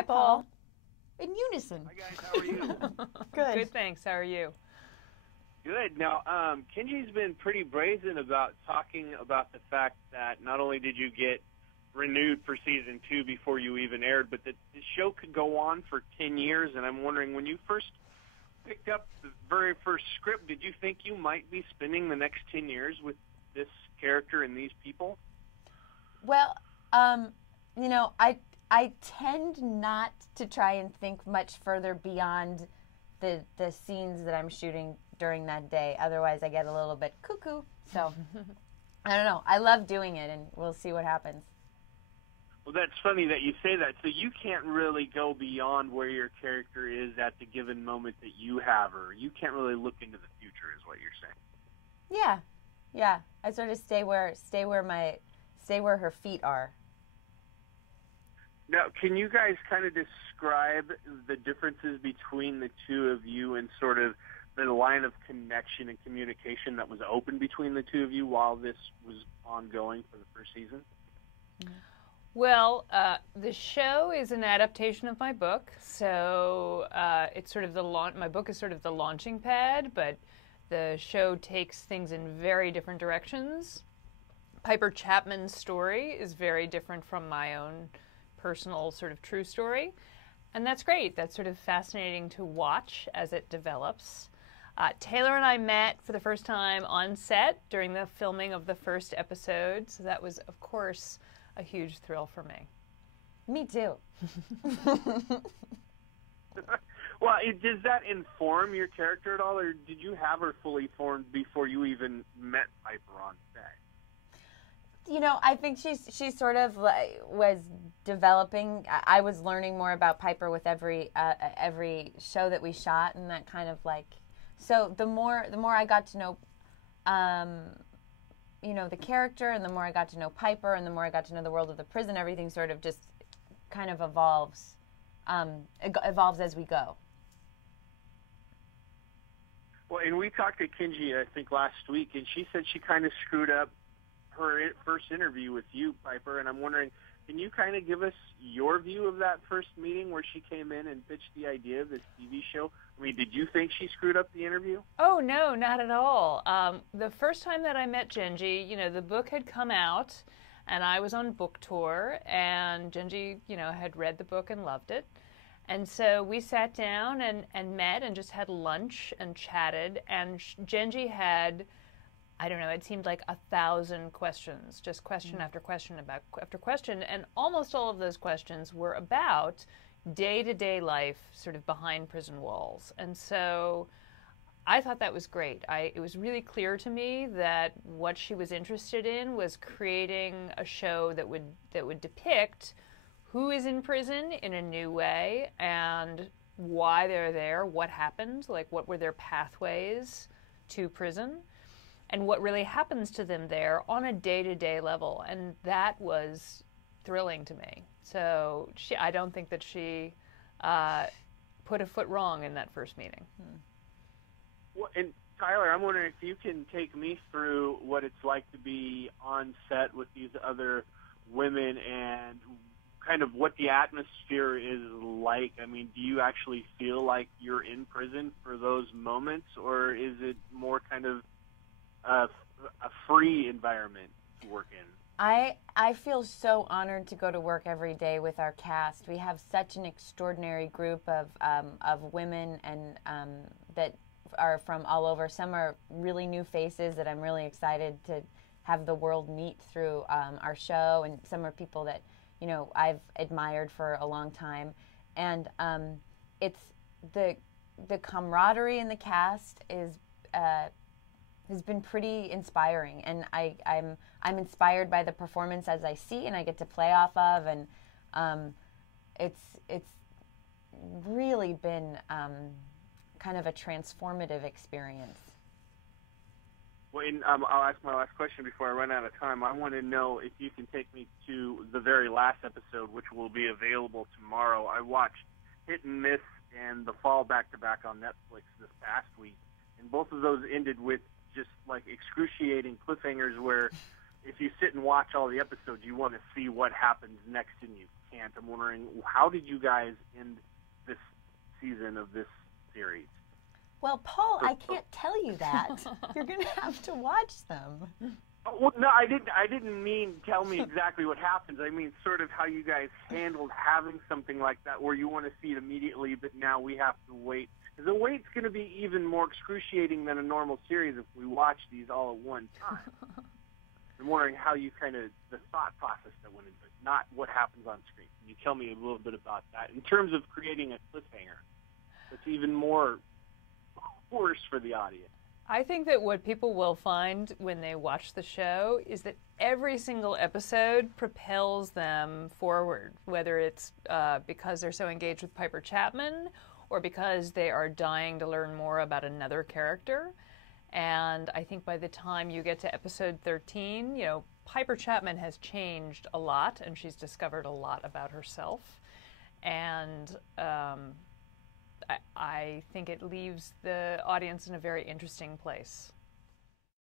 Hi, Paul. In unison. Hi guys, how are you? Good. Good, thanks. How are you? Good. Now, Kenji's been pretty brazen about talking about the fact that not only did you get renewed for season 2 before you even aired, but that the show could go on for 10 years. And I'm wondering, when you first picked up the very first script, did you think you might be spending the next 10 years with this character and these people? Well, you know, I tend not to try and think much further beyond the scenes that I'm shooting during that day. Otherwise, I get a little bit cuckoo. So, I don't know. I love doing it, and we'll see what happens. Well, that's funny that you say that. So you can't really go beyond where your character is at the given moment that you have her. You can't really look into the future, is what you're saying. Yeah. I sort of stay where her feet are. Now, can you guys kind of describe the differences between the two of you and sort of the line of connection and communication that was open between the two of you while this was ongoing for the first season? Well, the show is an adaptation of my book, so it's sort of my book is sort of the launching pad, but the show takes things in very different directions. Piper Chapman's story is very different from my own personal sort of true story, and that's great. That's sort of fascinating to watch as it develops. Taylor and I met for the first time on set during the filming of the first episode, so that was, of course, a huge thrill for me. Me too. Well, does that inform your character at all, or did you have her fully formed before you even met Piper on set? You know, I think she sort of was developing. I was learning more about Piper with every show that we shot, and that kind of like. So the more I got to know, you know, the character, and the more I got to know Piper, and the more I got to know the world of the prison, everything sort of just kind of evolves as we go. Well, and we talked to Kenji, I think, last week, and she said she kind of screwed up her first interview with you, Piper, and I'm wondering, can you kind of give us your view of that first meeting where she came in and pitched the idea of this TV show? I mean, did you think she screwed up the interview? Oh, no, not at all. The first time that I met Jenji, you know, the book had come out, and I was on book tour, and Jenji, you know, had read the book and loved it. And so we sat down and met and just had lunch and chatted, and Jenji had, I don't know, it seemed like 1,000 questions, just question after question after question, and almost all of those questions were about day-to-day life sort of behind prison walls. And so I thought that was great. It was really clear to me that what she was interested in was creating a show that would depict who is in prison in a new way and why they're there, what happened, like what were their pathways to prison, and what really happens to them there on a day-to-day level. And that was thrilling to me. So I don't think that she put a foot wrong in that first meeting. Well, and Tyler, I'm wondering if you can take me through what it's like to be on set with these other women and kind of what the atmosphere is like. I mean, do you actually feel like you're in prison for those moments, or is it more kind of a free environment to work in? I feel so honored to go to work every day with our cast. We have such an extraordinary group of women and that are from all over. Some are really new faces that I'm really excited to have the world meet through our show, and some are people that, you know, I've admired for a long time. And it's the camaraderie in the cast is has been pretty inspiring, and I'm inspired by the performance as I see and I get to play off of, and it's really been kind of a transformative experience. Well, and, I'll ask my last question before I run out of time. I want to know if you can take me to the very last episode, which will be available tomorrow. I watched Hit and Miss and The Fall back-to-back on Netflix this past week, and both of those ended with just like excruciating cliffhangers where if you sit and watch all the episodes, you want to see what happens next, and you can't. I'm wondering, how did you guys end this season of this series? Well, Paul, I can't tell you that. You're going to have to watch them. Oh, well, no, I didn't mean tell me exactly what happens. I mean sort of how you guys handled having something like that where you want to see it immediately, but now we have to wait. Because the wait's going to be even more excruciating than a normal series if we watch these all at one time. I'm wondering how you kind of, the thought process that went into it, not what happens on screen. Can you tell me a little bit about that in terms of creating a cliffhanger that's even more worse for the audience? I think that what people will find when they watch the show is that every single episode propels them forward, whether it's because they're so engaged with Piper Chapman or because they are dying to learn more about another character. And I think by the time you get to episode 13, you know, Piper Chapman has changed a lot, and she's discovered a lot about herself. And I think it leaves the audience in a very interesting place.